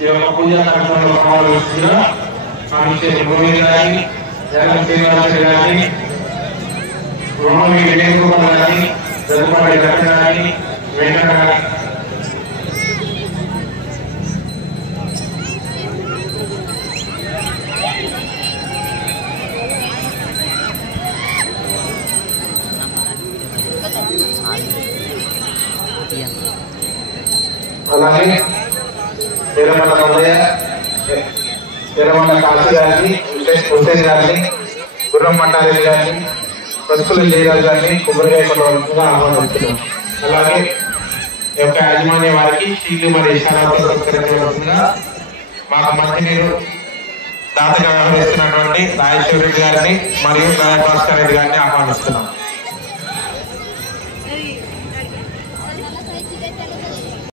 ఈ యొక్క పూజా కార్యక్రమంలో పాల్గొంటున్న కానిస్టేబుల్ గోవింద్ గారిని, జగన్ శ్రీనివాస్ గారిని, రుణమి వినయ్ కుమార్ గారిని, జగపాటి లక్ష్మణ గారిని, వెంకట గారిని అలాగే ఎర్రమండ మల్లయ్య, ఎర్రమండ కాశీ గారిని, హుసేన్ గారిని, గుర్రం మట్టారెడ్డి గారిని, ప్రస్తుల జయరాజు గారిని కొబ్బరికాయ కొట్టవలసిందిగా ఆహ్వానిస్తున్నాం. అలాగే ఈ యొక్క యాజమాన్య వారికి స్టీలు మరియు ఇషారాతో సత్కరించవలసిందిగా మాకు మంచినీరు దాతగా వ్యవహరిస్తున్నటువంటి రాజేశ్వర రెడ్డి గారిని మరియు భాస్కర్ రెడ్డి గారిని ఆహ్వానిస్తున్నాం.